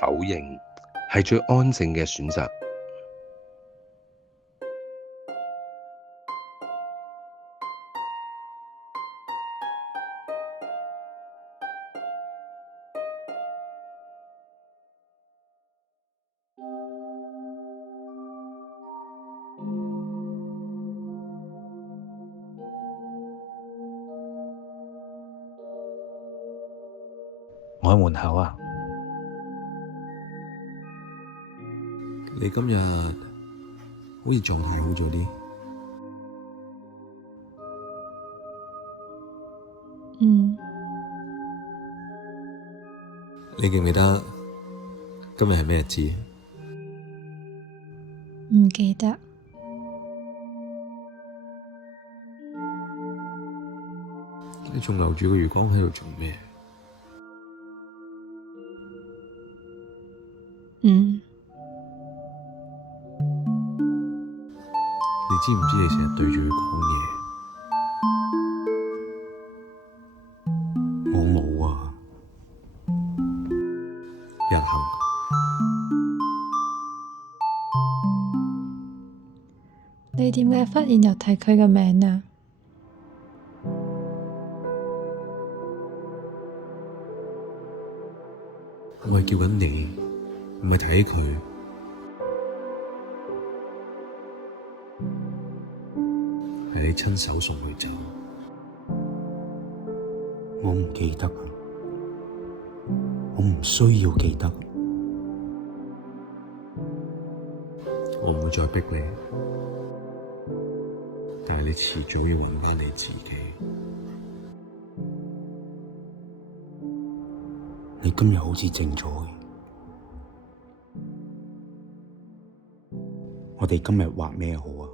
否認係最安靜嘅選擇。我喺門口啊！你今日好似狀態好咗啲。你記唔記得今日係咩日子？唔記得。你仲留住個魚缸喺度做咩？你知唔知你成日對住佢講嘢？我冇啊。日行，你點解忽然又提佢嘅名啊？我係叫緊你，唔係睇佢。係你親手送佢走。我唔記得啊，我唔需要記得。我唔會再逼你，但係你遲早要揾返你自己。你今日好似靜咗嘅，我哋今日畫咩好啊？